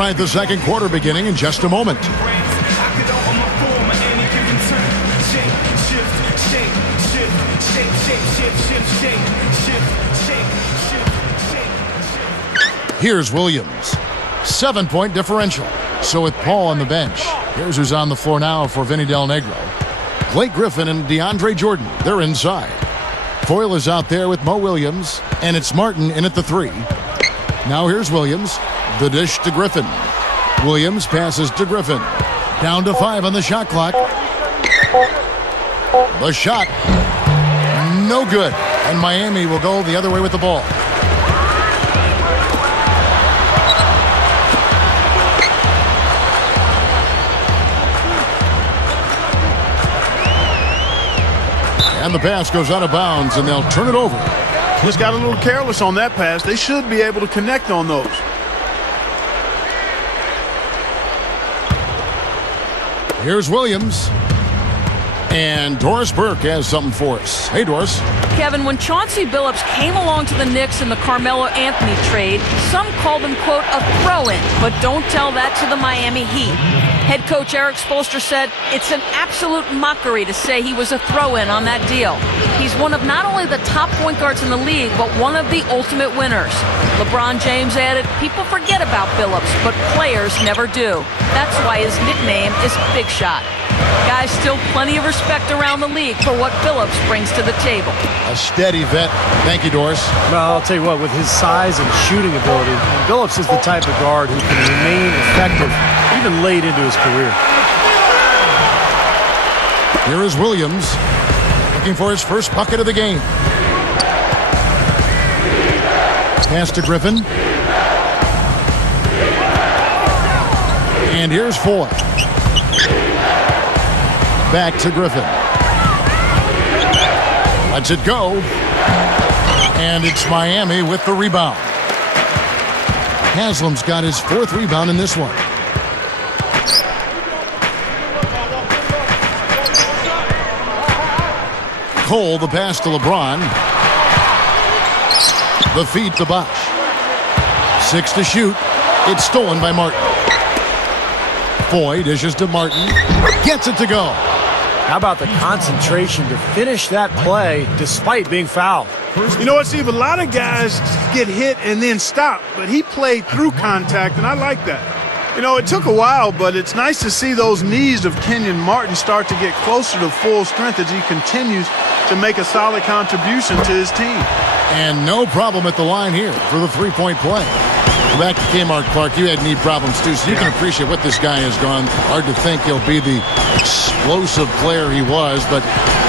right, the second quarter beginning in just a moment. Here's Williams. 7-point differential. So with Paul on the bench, here's who's on the floor now for Vinny Del Negro. Blake Griffin and DeAndre Jordan, they're inside. Foyle is out there with Mo Williams, and it's Martin in at the 3. Now here's Williams. The dish to Griffin. Williams passes to Griffin. Down to 5 on the shot clock. The shot. No good. And Miami will go the other way with the ball. And the pass goes out of bounds, and they'll turn it over. Just got a little careless on that pass. They should be able to connect on those. Here's Williams. And Doris Burke has something for us. Hey, Doris. Kevin, when Chauncey Billups came along to the Knicks in the Carmelo Anthony trade, some called him, quote, a throw-in, but don't tell that to the Miami Heat. Head coach Eric Spoelstra said it's an absolute mockery to say he was a throw-in on that deal. He's one of not only the top point guards in the league, but one of the ultimate winners. LeBron James added, people forget about Billups, but players never do. That's why his nickname is Big Shot. Guys, still plenty of respect around the league for what Billups brings to the table. A steady vet. Thank you, Doris. Well, I'll tell you what, with his size and shooting ability, Billups is the type of guard who can remain effective even late into his career. Here is Williams looking for his first bucket of the game. Pass to Griffin. And here's Foyle. Back to Griffin. Lets it go. And it's Miami with the rebound. Haslam's got his 4th rebound in this one. Cole, the pass to LeBron. The feed to Bosch. 6 to shoot. It's stolen by Martin. Foy dishes to Martin. Gets it to go. How about the concentration to finish that play despite being fouled? You know what, Steve? A lot of guys get hit and then stop, but he played through contact, and I like that. You know, it took a while, but it's nice to see those knees of Kenyon Martin start to get closer to full strength as he continues to make a solid contribution to his team. And no problem at the line here for the 3-point play. Back to Kmart, Clark. You had knee problems, too, so you can appreciate what this guy has gone. Hard to think he'll be the explosive player he was, but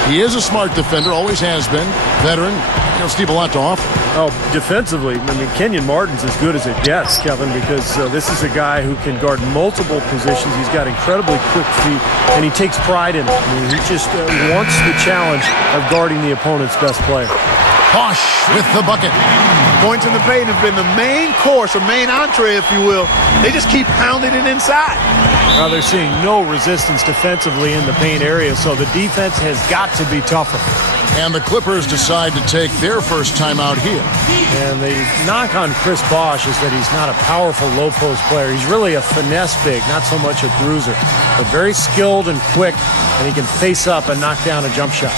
he is a smart defender, always has been. Veteran. You know, Steve, a lot to offer. Oh, defensively, I mean, Kenyon Martin's as good as it gets, Kevin, because this is a guy who can guard multiple positions. He's got incredibly quick feet, and he takes pride in it. I mean, he just wants the challenge of guarding the opponent's best player. Bosch with the bucket. Points in the paint have been the main course, or main entree, if you will. They just keep pounding it inside. Well, they're seeing no resistance defensively in the paint area, so the defense has got to be tougher. And the Clippers decide to take their first time out here. And the knock on Chris Bosch is that he's not a powerful low-post player. He's really a finesse big, not so much a bruiser. But very skilled and quick, and he can face up and knock down a jump shot.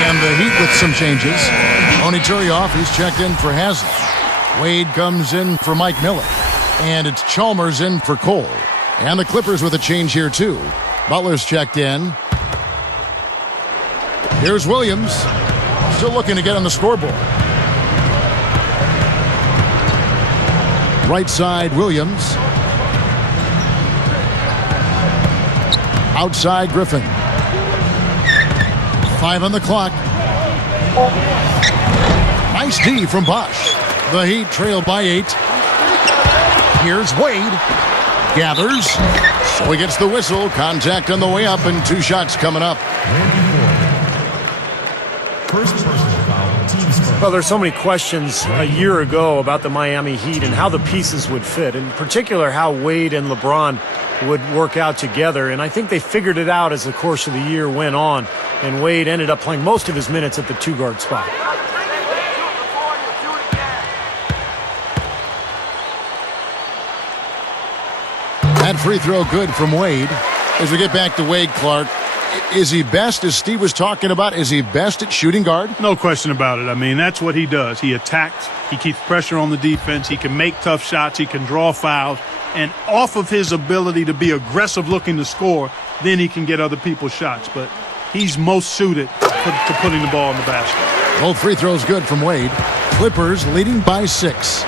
And the Heat with some changes. Tony Turioff, he's checked in for Haslam. Wade comes in for Mike Miller. And it's Chalmers in for Cole. And the Clippers with a change here, too. Butler's checked in. Here's Williams. Still looking to get on the scoreboard. Right side, Williams. Outside, Griffin. 5 on the clock. Nice D from Bosch. The Heat trail by 8. Here's Wade. Gathers. So he gets the whistle. Contact on the way up and 2 shots coming up. Well, there's so many questions a year ago about the Miami Heat and how the pieces would fit. In particular, how Wade and LeBron would work out together. And I think they figured it out as the course of the year went on. And Wade ended up playing most of his minutes at the 2-guard spot. That free throw good from Wade. As we get back to Wade, Clark, is he best, as Steve was talking about, is he best at shooting guard? No question about it. I mean, that's what he does. He attacks. He keeps pressure on the defense. He can make tough shots. He can draw fouls. And off of his ability to be aggressive looking to score, then he can get other people's shots. But he's most suited to putting the ball in the basket. Both free throws good from Wade. Clippers leading by 6.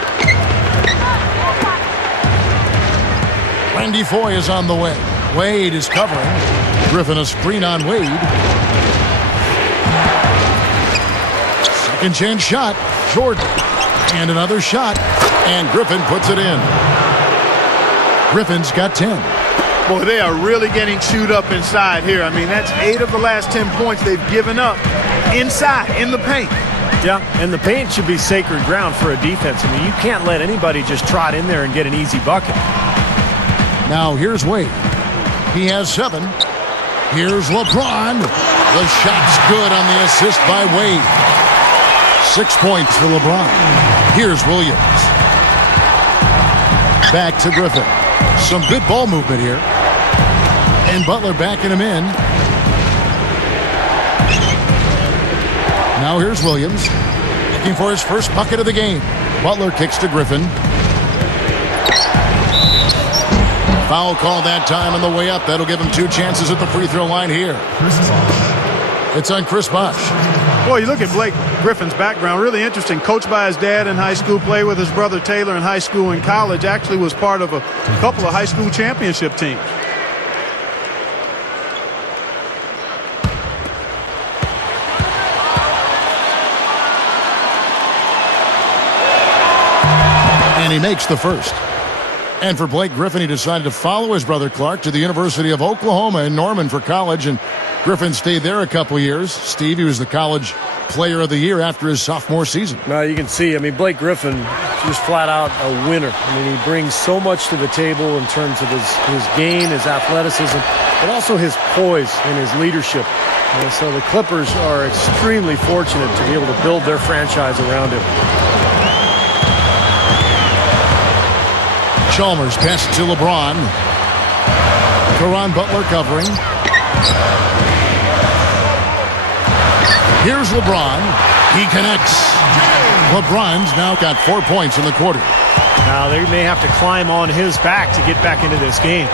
Randy Foye is on the way. Wade is covering. Griffin a screen on Wade. Second chance shot. Jordan. And another shot. And Griffin puts it in. Griffin's got 10. Boy, they are really getting chewed up inside here. I mean, that's 8 of the last 10 points they've given up inside, in the paint. Yeah, and the paint should be sacred ground for a defense. I mean, you can't let anybody just trot in there and get an easy bucket. Now here's Wade. He has 7. Here's LeBron. The shot's good on the assist by Wade. 6 points for LeBron. Here's Williams. Back to Griffin. Some good ball movement here. And Butler backing him in. Now here's Williams. Looking for his first bucket of the game. Butler kicks to Griffin. Foul call that time on the way up. That'll give him 2 chances at the free throw line here. It's on Chris Bosh. Boy, you look at Blake Griffin's background, really interesting. Coached by his dad in high school, played with his brother Taylor in high school and college. Actually was part of a couple of high school championship teams. And he makes the first. And for Blake Griffin, he decided to follow his brother Clark to the University of Oklahoma in Norman for college, and Griffin stayed there a couple years. Steve, he was the college player of the year after his sophomore season. Well, you can see, I mean, Blake Griffin just flat out a winner. I mean, he brings so much to the table in terms of his game, his athleticism, but also his poise and his leadership. And so the Clippers are extremely fortunate to be able to build their franchise around him. Chalmers pass to LeBron. Caron Butler covering. Here's LeBron. He connects. LeBron's now got 4 points in the quarter. Now they may have to climb on his back to get back into this game.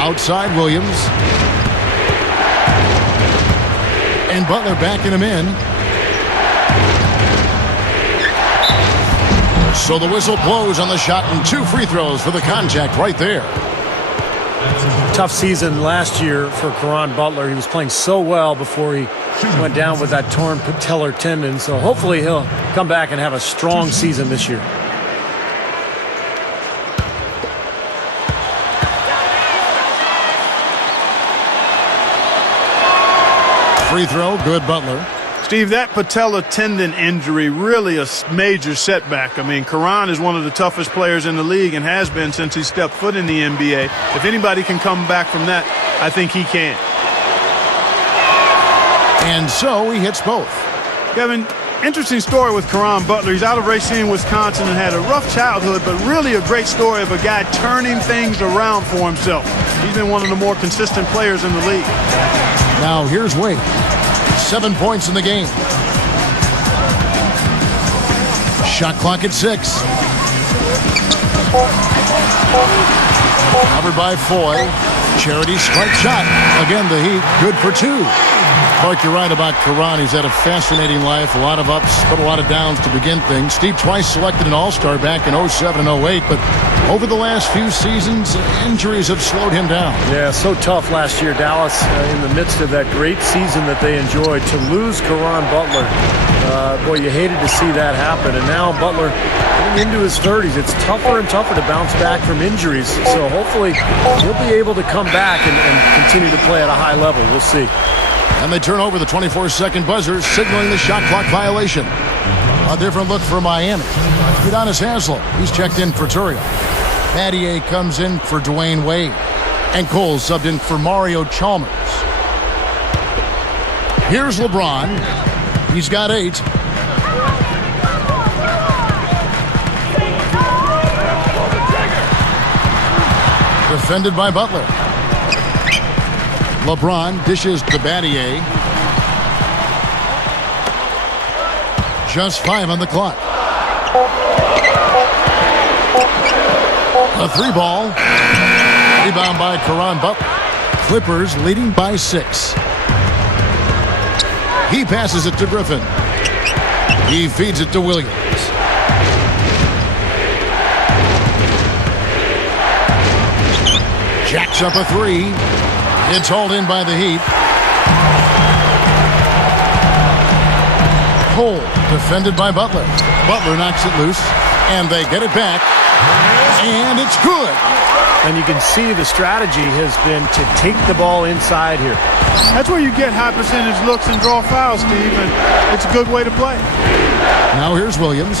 Outside Williams. And Butler backing him in. So the whistle blows on the shot and 2 free throws for the contact right there. Tough season last year for Caron Butler. He was playing so well before he went down with that torn patellar tendon. So hopefully he'll come back and have a strong season this year. Free throw, good Butler. Steve, that patella tendon injury, really a major setback. I mean, Caron is one of the toughest players in the league and has been since he stepped foot in the NBA. If anybody can come back from that, I think he can. And so he hits both. Kevin, interesting story with Caron Butler. He's out of Racine, Wisconsin, and had a rough childhood, but really a great story of a guy turning things around for himself. He's been one of the more consistent players in the league. Now here's Wade. 7 points in the game. Shot clock at 6. Covered by Foy. Charity strike shot. Again, the Heat good for 2. Clark, you're right about Karan. He's had a fascinating life, a lot of ups, but a lot of downs to begin things. Steve twice selected an All-Star back in 07 and 08, but over the last few seasons, injuries have slowed him down. Yeah, so tough last year. Dallas, in the midst of that great season that they enjoyed, to lose Karan Butler. Boy, you hated to see that happen. And now Butler getting into his 30s. It's tougher and tougher to bounce back from injuries. So hopefully he'll be able to come back and continue to play at a high level. We'll see. And they turn over the 24-second buzzer, signaling the shot clock violation. A different look for Miami. Udonis Haslem, he's checked in for Turio. Battier comes in for Dwayne Wade. And Cole subbed in for Mario Chalmers. Here's LeBron. He's got 8. Defended by Butler. LeBron dishes to Battier. Just 5 on the clock. A 3-ball. Rebound by Karan Butler. Clippers leading by 6. He passes it to Griffin. He feeds it to Williams. Jacks up a 3. It's hauled in by the Heat. Cole defended by Butler. Butler knocks it loose, and they get it back, and it's good. And you can see the strategy has been to take the ball inside here. That's where you get high percentage looks and draw fouls, Steve, and it's a good way to play. Now here's Williams,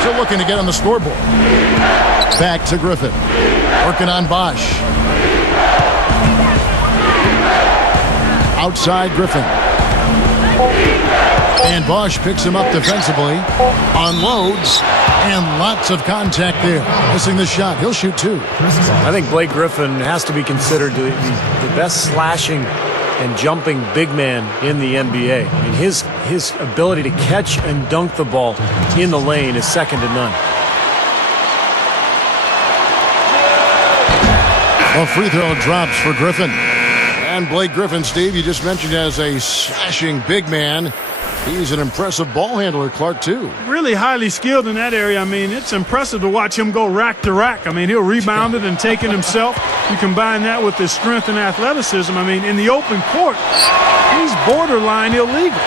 still looking to get on the scoreboard. Back to Griffin, working on Bosch. Outside Griffin. And Bosch picks him up defensively. Unloads. And lots of contact there. Missing the shot. He'll shoot 2. I think Blake Griffin has to be considered the best slashing and jumping big man in the NBA. I mean, his ability to catch and dunk the ball in the lane is second to none. A free throw drops for Griffin. And Blake Griffin, Steve, you just mentioned as a slashing big man. He's an impressive ball handler, Clark, too. Really highly skilled in that area. I mean, it's impressive to watch him go rack to rack. I mean, he'll rebound it and take it himself. You combine that with his strength and athleticism. I mean, in the open court, he's borderline illegal.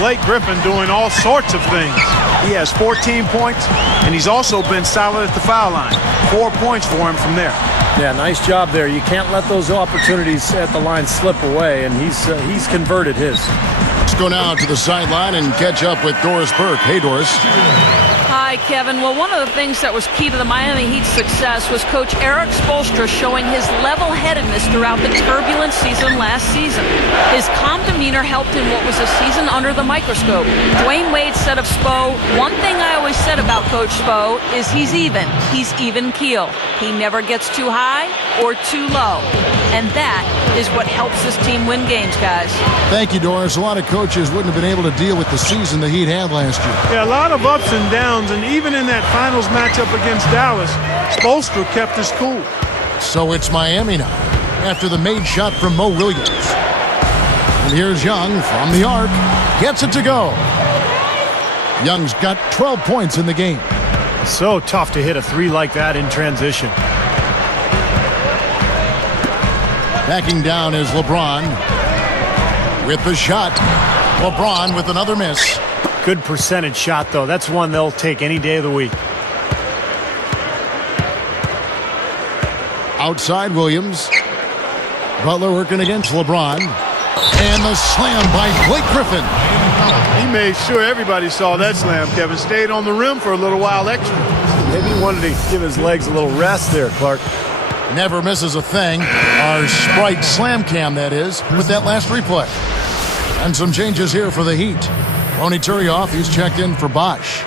Blake Griffin doing all sorts of things. He has 14 points, and he's also been solid at the foul line. 4 points for him from there. Yeah, nice job there. You can't let those opportunities at the line slip away, and he's converted his. Let's go now to the sideline and catch up with Doris Burke. Hey, Doris. Hi, Kevin. Well, one of the things that was key to the Miami Heat's success was Coach Eric Spoelstra showing his level-headedness throughout the turbulent season last season. His calm demeanor helped in what was a season under the microscope. Dwayne Wade said of Spo, "One thing I always said about Coach Spo is he's even. He's even keel. He never gets too high or too low." And that is what helps this team win games, guys. Thank you, Doris. A lot of coaches wouldn't have been able to deal with the season the Heat had last year. Yeah, a lot of ups and downs, and even in that finals matchup against Dallas, Spoelstra kept his cool. So it's Miami now, after the made shot from Mo Williams. And here's Young from the arc. Gets it to go. Young's got 12 points in the game. So tough to hit a 3 like that in transition. Backing down is LeBron with the shot. LeBron with another miss. Good percentage shot, though. That's one they'll take any day of the week. Outside Williams. Butler working against LeBron. And the slam by Blake Griffin. He made sure everybody saw that slam, Kevin. Stayed on the rim for a little while extra. Maybe he wanted to give his legs a little rest there, Clark. Never misses a thing. Our Sprite slam cam, that is, with that last replay. And some changes here for the Heat. Ronny Turioff, he's checked in for Bosch.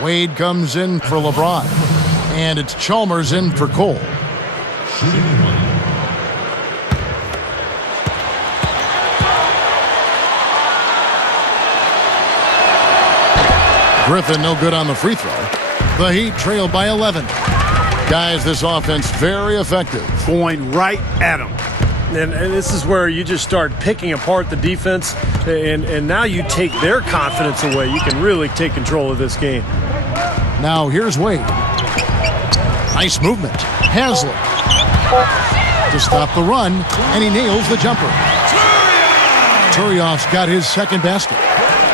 Wade comes in for LeBron. And it's Chalmers in for Cole. Griffin no good on the free throw. The Heat trail by 11. Guys, this offense very effective. Going right at him. And this is where you just start picking apart the defense, and now you take their confidence away. You can really take control of this game. Now here's Wade. Nice movement. Haslem to stop the run, and he nails the jumper. Turioff's got his second basket.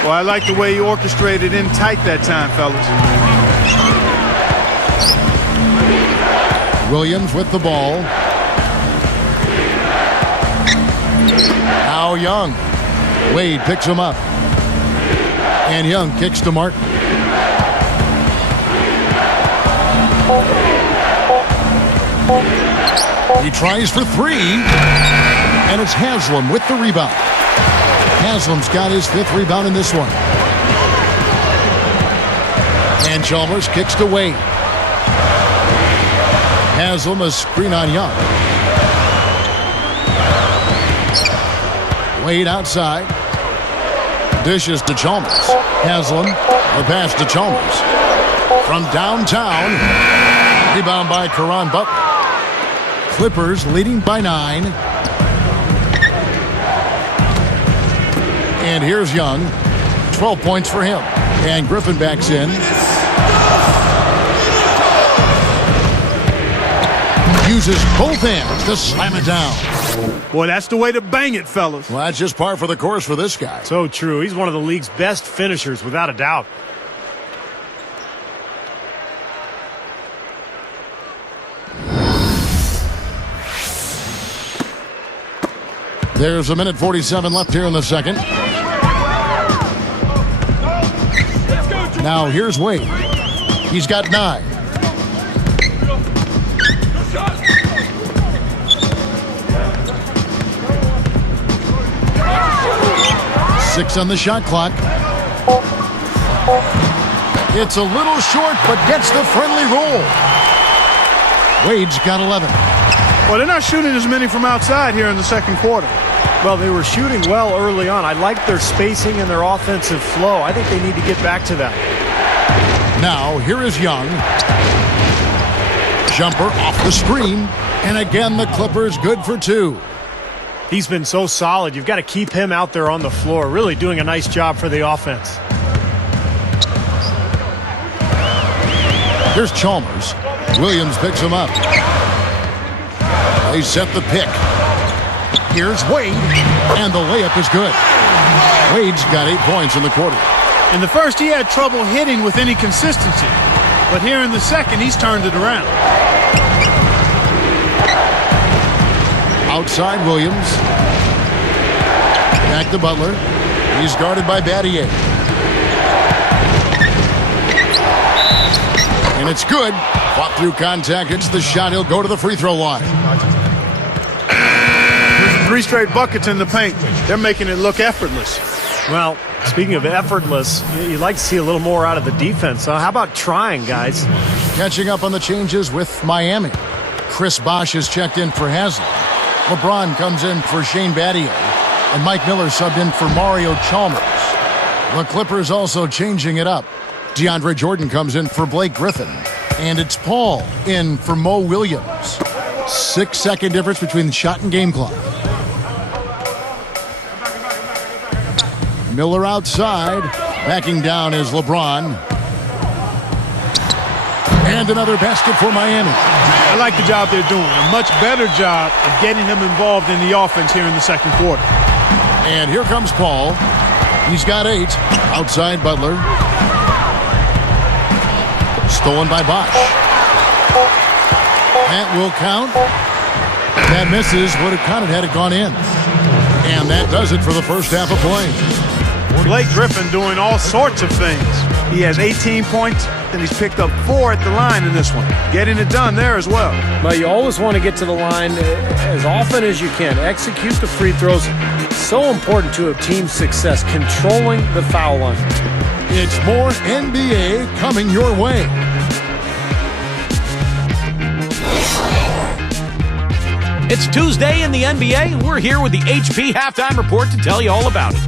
Well, I like the way he orchestrated in tight that time, fellas. Williams with the ball. Now Young. Wade picks him up. And Young kicks to Martin. He tries for three. And it's Haslem with the rebound. Haslem's got his 5th rebound in this one. And Chalmers kicks to Wade. Haslem a screen on Young. Wade outside. Dishes to Chalmers. Haslem, the pass to Chalmers. From downtown. Rebound by Caron Butler. Clippers leading by 9. And here's Young. 12 points for him. And Griffin backs in. Uses both hands to slam it down. Boy, that's the way to bang it, fellas. Well, that's just par for the course for this guy. So true. He's one of the league's best finishers, without a doubt. There's 1:47 left here in the second. Now here's Wade. He's got 9. Six on the shot clock. It's a little short, but gets the friendly roll. Wade's got 11. Well, they're not shooting as many from outside here in the second quarter. Well, they were shooting well early on. I like their spacing and their offensive flow. I think they need to get back to that. Now, here is Young. Jumper off the screen. And again, the Clippers good for 2. He's been so solid. You've got to keep him out there on the floor, really doing a nice job for the offense. Here's Chalmers. Williams picks him up. They set the pick. Here's Wade. And the layup is good. Wade's got 8 points in the quarter. In the first, he had trouble hitting with any consistency. But here in the second, he's turned it around. Outside Williams. Back to Butler. He's guarded by Battier. And it's good. Fought through contact. Hits the shot. He'll go to the free throw line. 3 straight buckets in the paint. They're making it look effortless. Well, speaking of effortless, you'd like to see a little more out of the defense. How about trying, guys? Catching up on the changes with Miami. Chris Bosh is checked in for Haslem. LeBron comes in for Shane Battier. And Mike Miller subbed in for Mario Chalmers. The Clippers also changing it up. DeAndre Jordan comes in for Blake Griffin. And it's Paul in for Mo Williams. 6-second difference between the shot and game clock. Miller outside. Backing down is LeBron. And another basket for Miami. I like the job they're doing. A much better job of getting him involved in the offense here in the second quarter. And here comes Paul. He's got 8. Outside Butler. Stolen by Bosh. That will count. That misses. Would have counted had it gone in. And that does it for the first half of play. Blake Griffin doing all sorts of things. He has 18 points, and he's picked up 4 at the line in this one. Getting it done there as well. But you always want to get to the line as often as you can. Execute the free throws. So important to a team's success, controlling the foul line. It's more NBA coming your way. It's Tuesday in the NBA. We're here with the HP Halftime Report to tell you all about it.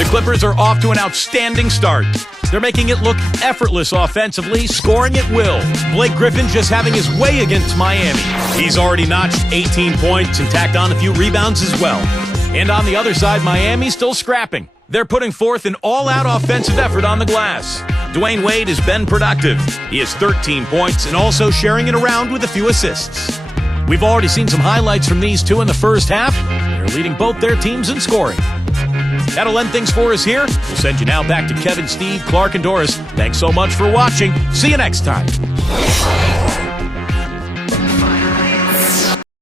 The Clippers are off to an outstanding start. They're making it look effortless offensively, scoring at will. Blake Griffin just having his way against Miami. He's already notched 18 points and tacked on a few rebounds as well. And on the other side, Miami's still scrapping. They're putting forth an all-out offensive effort on the glass. Dwayne Wade has been productive. He has 13 points and also sharing it around with a few assists. We've already seen some highlights from these two in the first half. They're leading both their teams in scoring. That'll end things for us here. We'll send you now back to Kevin, Steve, Clark, and Doris. Thanks so much for watching. See you next time.